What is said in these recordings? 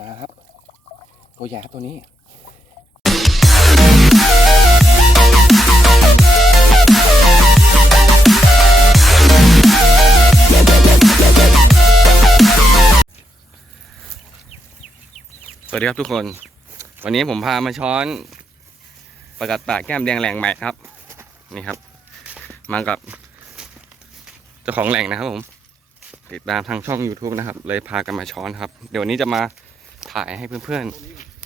มาครับ ตัวใหญ่ครับตัวนี้สวัสดีครับทุกคน วันนี้ผมพามาช้อนประกัดป่าแก้มแดงแหล่งใหม่ครับ นี่ครับ มากับเจ้าของแหล่งนะครับผม ติดตามทางช่อง YouTube นะครับ เลยพากันมาช้อนครับ เดี๋ยววันนี้จะมา ถ่ายให้เพื่อน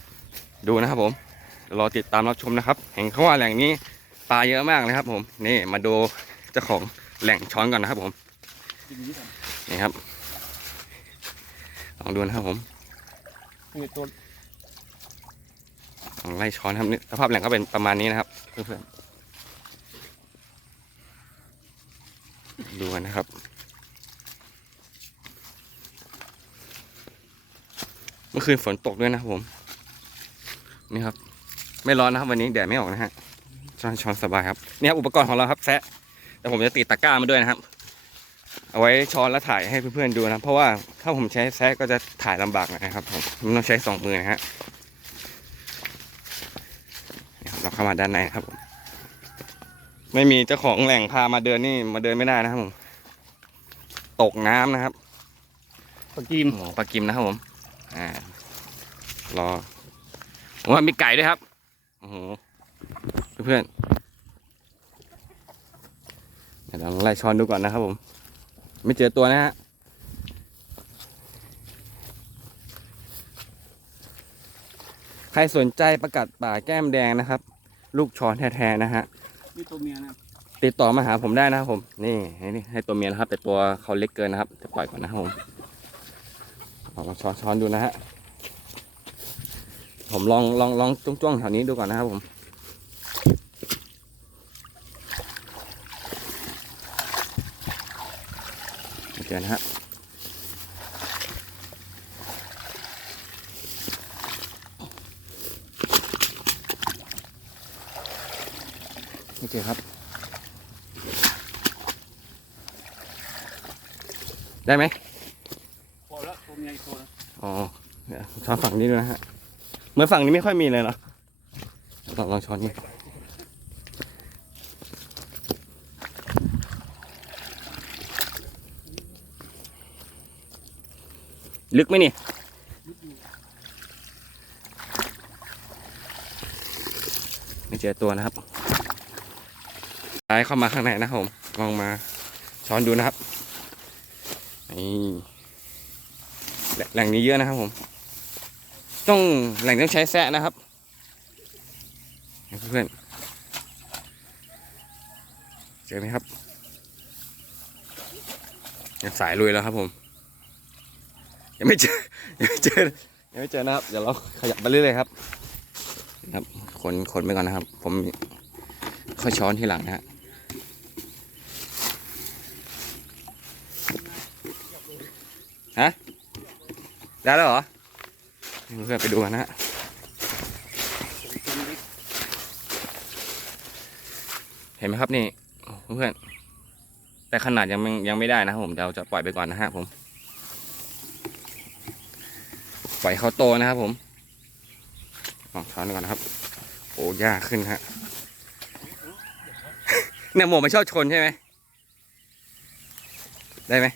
ๆดูนะครับผมเดี๋ยวรอติดตามรับชมนะครับเห็นเขาว่าแหล่งนี้ปลาเยอะมากเลยครับ ผมนี่มาดูเจ้าของแหล่งช้อนก่อนนะครับ ผมนี่ครับลองดูนะครับผมมีตัวลองไล่ช้อนครับนี่สภาพแหล่งก็เป็นประมาณนี้นะครับเพื่อนๆดูกันนะครับ เมื่อคืนฝนตกด้วยนะครับผม นี่ครับ ไม่ร้อนนะครับ วันนี้แดดไม่ออกนะฮะช้อนช้อนสบายครับนี่ครับอุปกรณ์ของเราครับแซะแต่ผมจะติดตะกร้ามาด้วยนะครับ เอาไว้ช้อนแล้วถ่ายให้เพื่อนๆดูนะครับเพราะว่าถ้าผมใช้แซะก็จะถ่ายลำบากหน่อยนะครับผมมันต้องใช้สองมือนะฮะนี่ครับเราเข้ามาด้านในครับผมไม่มีเจ้าของแหล่งพามาเดินนี่มาเดินไม่ได้นะครับผมตกน้ำนะครับปลากีมโอ้โหปลากิมนะครับผม อ่ารอผมว่ามีไก่ด้วยครับโอ้โหเพื่อนๆเดี๋ยวเราไล่ช้อนดูก่อนนะครับผม ไม่เจอตัวนะฮะใครสนใจประกัดป่าแก้มแดงนะครับ ลูกช้อนแท้ๆนะฮะนี่ตัวเมียนะครับติดต่อมาหาผมได้นะครับผม นี่ให้นี่ให้ตัวเมียนะครับ แต่ตัวเขาเล็กเกินนะครับจะปล่อยก่อนนะครับผม ลองช้อนช้อนดูนะฮะ ผมลองลองลองจ้วงๆแถวนี้ดูก่อนนะครับผมไม่เจอนะฮะไม่เจอครับ ได้ไหม เมียอีกตัวนะอ๋อเดี๋ยช้อนฝั่งนี้ด้วยนะฮะ เหมือนฝั่งนี้ไม่ค่อยมีเลยเนาะลองลองช้อนนี่ลึกไหมนี่ไม่เจอตัวนะครับย้ายเข้ามาข้างในนะครับผม ลองมาช้อนดูนะครับ นี่ แหล่งนี้เยอะนะครับผม ต้องแหล่งต้องใช้แซะนะครับเพื่อนเจอไหมครับยังสายลุยแล้วครับผม ยังไม่เจอยังไม่เจอยังไม่เจอนะครับ เดี๋ยวเราขยับไปเรื่อยๆครับนะครับคนคนไปก่อนนะครับ ผมค่อยช้อนที่หลังนะฮะฮะ ได้แล้วเหรอเพื่อนไปดูกันนะเห็นไหมครับนี่เพื่อนแต่ขนาดยังยังไม่ได้นะผมเดี๋ยวเราจะปล่อยไปก่อนนะฮะผมปล่อยเขาโตนะครับผมลองช้อนก่อนนะครับ โอ้ยากขึ้นฮะเนี่ยหมวกมันชอบชนใช่ไหมได้ไหม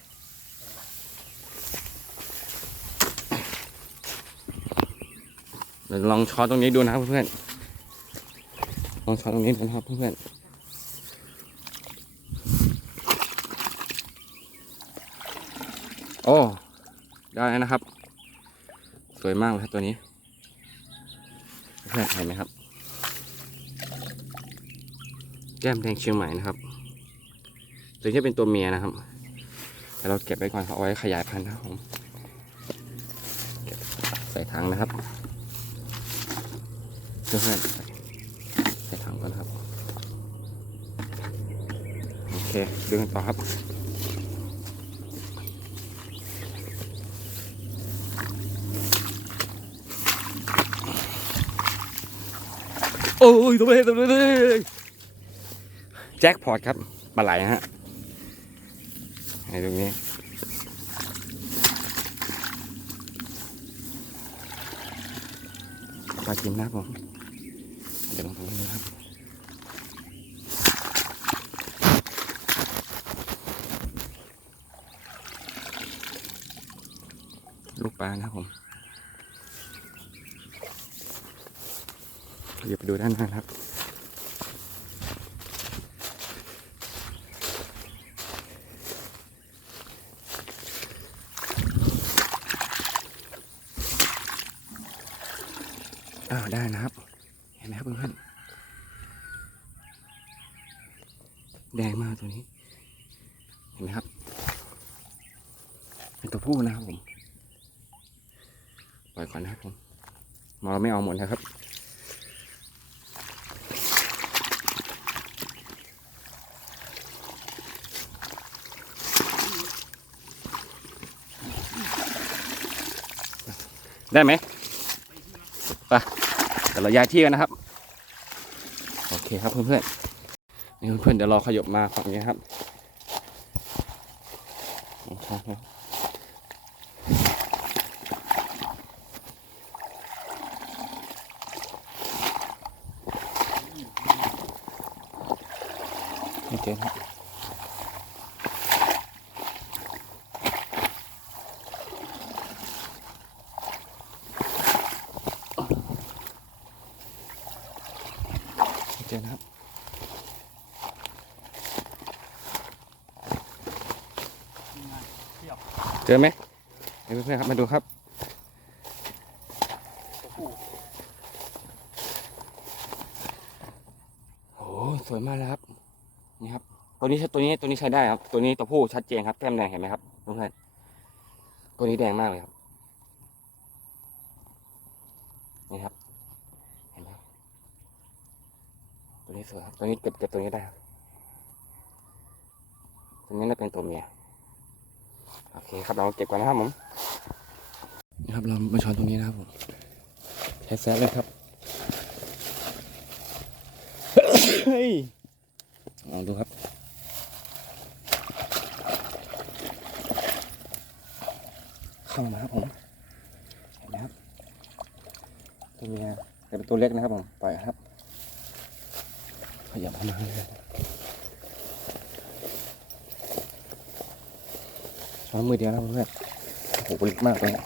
ดี๋ยวลองช้อนตรงนี้ดูนะครับเพื่อนๆลองช้อนตรงนี้ดูนะครับเพื่อนๆโอ้ได้แล้วนะครับ สวยมากเลยครับตัวนี้เพื่อนเห็นไหมครับ แก้มแดงเชียงใหม่นะครับตัวนี้เป็นตัวเมียนะครับแต่เราเก็บไว้ก่อนเอาไว้ขยายพันธุ์นะครับผมใส่ถังนะครับ เพื่อนๆใส่ถังก่อนครับ โอเคดูกันต่อครับโอ้ยตัวเองตัวเองแจ็คพอตครับปลาไหลฮะไอ้ตรงนี้ ปลากินนะครับผม เดี๋ยวลองดูนะครับลูกปลานะครับผมเดี๋ยวไปดูด้านหน้าครับ อ้าว ได้นะครับ ห็นไหมครับเพื่อนๆแดงมากตัวนี้ เห็นไหมครับเป็นตัวผู้นะครับผมปล่อยก่อนนะครับผมมอไม่เอาหมดนะครับได้ไหมไปเดี๋ยวเราย้ายที่กันนะครับ คครับเพื่อนๆนี่เพื่อนๆเดี๋ยวรอขยบมาฝั่งนี้ครับโอเคครับ โอเคนะครับนี่ไงเทียบเจอไหมเพื่อนๆครับมาดูครับตัวผู้โอ้สวยมากเลยครับนี่ครับตัวนี้ตัวนี้ตัวนี้ใช้ได้ครับ ตัวนี้ตัวผู้ชัดเจนครับแก้มแดงเห็นไหมครับเพื่อนๆตัวนี้แดงมากเลยครับนี่ครับ เห็นไหมครับ ตัวนี้สวยครับตัวนี้เก็บเก็บตัวนี้ได้ครับตัวนี้น่าเป็นตัวเมียโอเคครับเราเก็บก่อนนะครับผมนี่ครับเรามาช้อนตรงนี้นะครับผมใช้แซะเลยครับเฮ้ยลองดูครับเข้ามาครับผมเห็นไหมครับตัวเมียแต่เป็นตัวเล็กนะครับผมปล่อยครับ ขยับเข้ามาเลยช้อนมือเดียวนะเพื่อนโอ้โหเล็กมากเลยอะ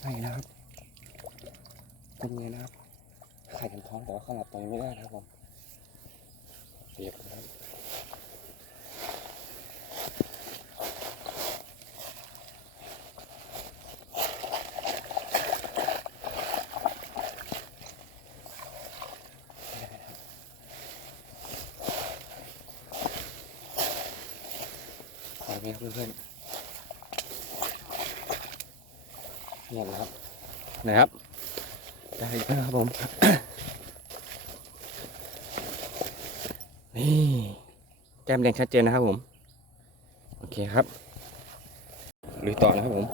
ใช่นะครับตัวเมียนะครับไข่กันท้องแต่ว่าขนาดตัวยังไม่ได้นะครับผมเรียบนะครับขอมีครับ เพื่อนๆเนี่ยนะครับนะครับได้อีกแล้วครับผม นี่แก้มแดงชัดเจนนะครับผม โอเคครับลุยต่อนะครับผม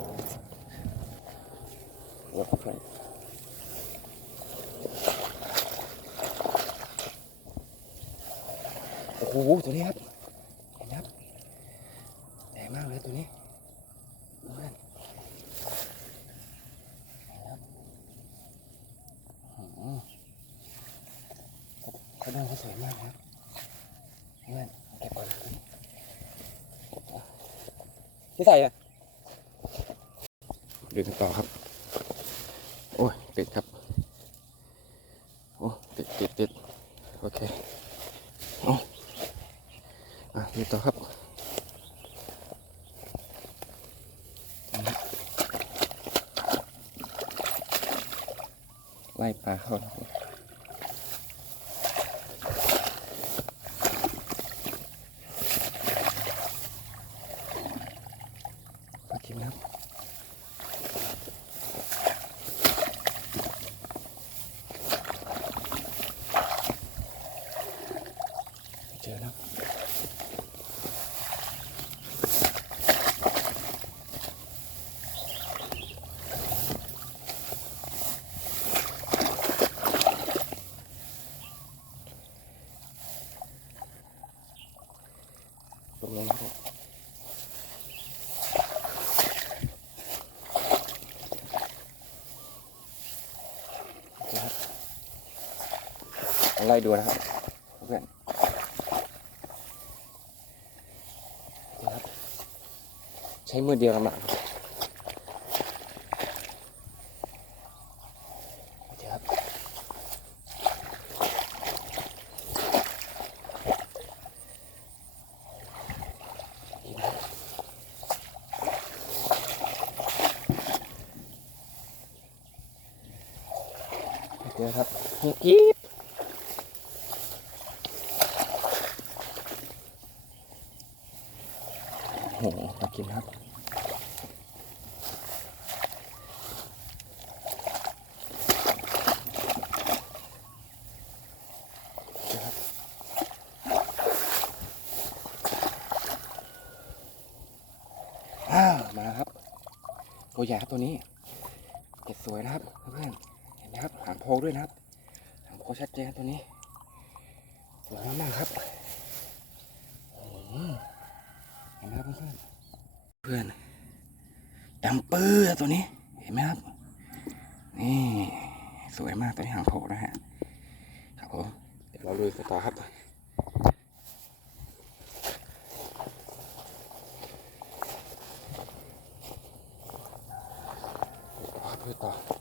โอ้โห ตัวนี้ครับ เห็นไหมครับแดงมาก เลยตัวนี้ดูนั่นครับเขาดังเขาสวยมากครับเพื่อนเก็บก่อนที่ใส่อะดูกันต่อครับ โอ้ยติดครับ โอ้ติดติดติดโอเคเอาอะดูต่อครับไล่ปลาเข้านะครับ โอเคครับ เจอแล้ว รงนั้นครับไล่ดูนะครับเพื่อนใช้มือเดียวลำบากครับโอเคครับ เดี๋ยวครับเงียบกริบโอ้โหมากินครับมาครับ ตัวใหญ่ครับตัวนี้เก็ดสวยนะครับเพื่อน นไหมครับหางโพด้วยนะครับหางโพชัดเจนตัวนี้สวยมากๆครับเห็นไหมครับเพื่อนเพื่อนดำปื้อตัวนี้เห็นไหมครับ นี่สวยมากตัวนี้หางโพนะฮะครับผมเดี๋ยวเราลุยกันต่อครับต่อ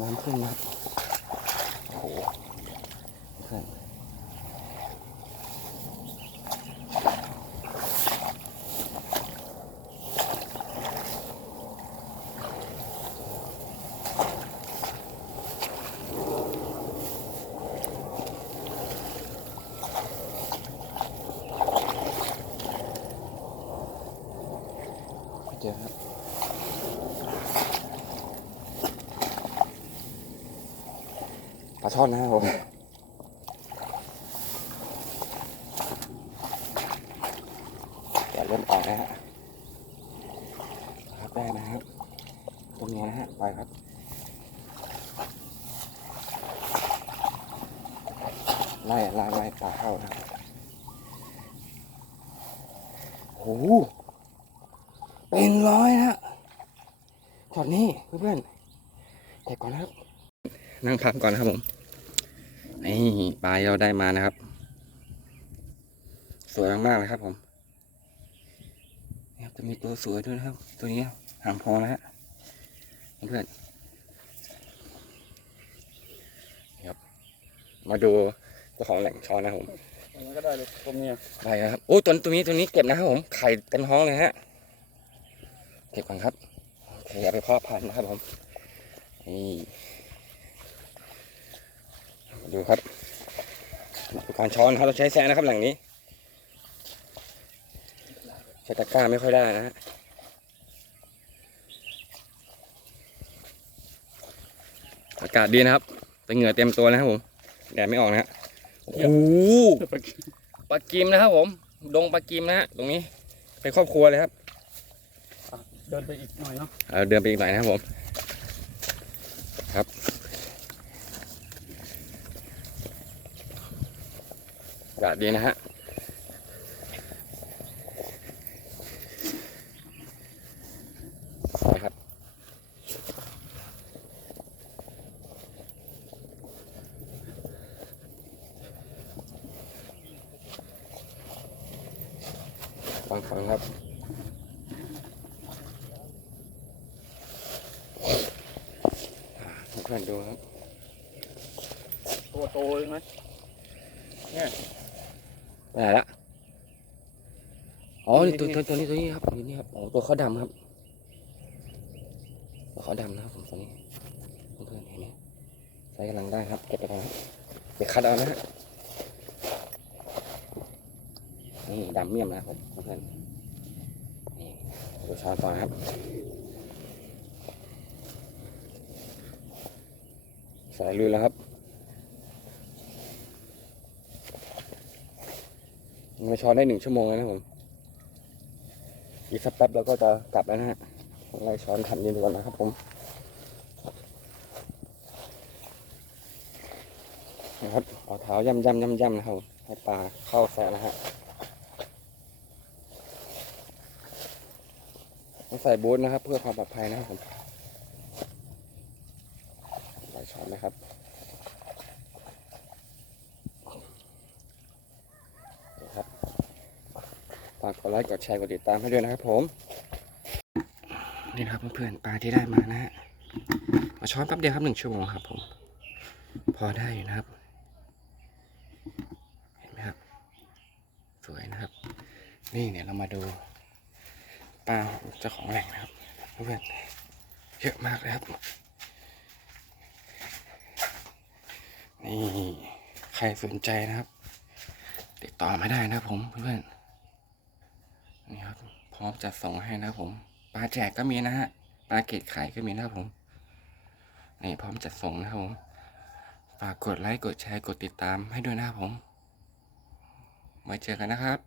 น้ำขึ้นนะโอ้โหเพื่อนเจอครับ ปลาช่อนนะครับผมอย่าเริ่มออกนะฮะครับได้นะครับ ตรงนี้นะฮะไปครับไล่ไล่ไล่ปลาเข้านะครับโอ้โหเป็นร้อยนะฮะช็อตนี้เพื่อนๆแต่ก่อนนะครับ นั่งพักก่อนนะครับผมนี่ปลาที่เราได้มานะครับ สวยมากๆเลยครับผมนี่ครับจะมีตัวสวยด้วยนะครับ ตัวนี้หางพอนะฮะเพื่อนๆนี่ครับ มาดูเจ้าของแหล่งช้อนนะครับผมอันนั้นก็ได้เลยตรงเนี้ยได้ครับโอ้ตัวตัวนี้ตัวนี้เก็บนะครับผมไข่เต็มท้องเลยฮะเก็บก่อนครับโอเคเอาไปเพาะพันธุ์นะครับผมนี่ ดูครับดูการช้อนครับเราใช้แซะนะครับแหล่งนี้ใช้ตะกร้าไม่ค่อยได้นะฮะอากาศดีนะครับแต่เหงื่อเต็มตัวนะครับผมแดดไม่ออกนะฮะโอ้โหปลากิมนะครับ ผม ดงปลากิมนะฮะตรงนี้เป็นครอบครัวเลยครับเดินไปอีกหน่อยเนาะเอาเดินไปอีกหน่อยนะครับผม ครับากาศดีนะฮะนะครับฟังฟังครับให้เพื่อนดูครับ ตัวโตเลยไหมไปไหนละอ๋อนี่ตัวตัวตัวนี้ตัวนี้ครับอยู่นี่ครับอ๋อตัวเขาดำครับตัวเขาดำนะครับผมตัวนี้เพื่อนๆเห็นไหมใช้กำลังได้ครับเก็บไปก่อนครับเดี๋ยวคัดเอานะฮะนี่ดำเมี่ยมนะครับผมเพื่อนๆนี่ดูช้อนต่อนะครับสายลุยแล้วครับ มาช้อนได้หนึ่งชั่วโมงแล้วนะผม อีกสักแป๊บเราก็จะกลับแล้วนะฮะไล่ช้อนขันยืนก่อนนะครับผมนะครับเอาเท้าย่ำย่ำย่ำย่ำนะครับให้ปลาเข้าแสนะฮะต้องใส่บูทนะครับ เพื่อความปลอดภัยนะครับผม ค์กดแชร์กดติดตามให้ด้วยนะครับผมนี่ครับเพื่อนๆปลาที่ได้มานะฮะมาช้อนแป๊บเดียวครับหนึ่งชั่วโมงครับผมพอได้อยู่นะครับ เห็นไหมครับ สวยนะครับ นี่เดี๋ยวเรามาดูปลาเจ้าของแหล่งนะครับเพื่อนเยอะมากเลยครับ นี่ใครสนใจนะครับ ติดต่อมาได้นะครับผมเพื่อนๆ นี่ครับพร้อมจัดส่งให้นะผมปลาแจกก็มีนะฮะปลาเกตไข่ก็มีนะผมนี่พร้อมจัดส่งนะครับผมฝากกดไลค์กดแชร์กดติดตามให้ด้วยนะครับผม ไว้เจอกันนะครับ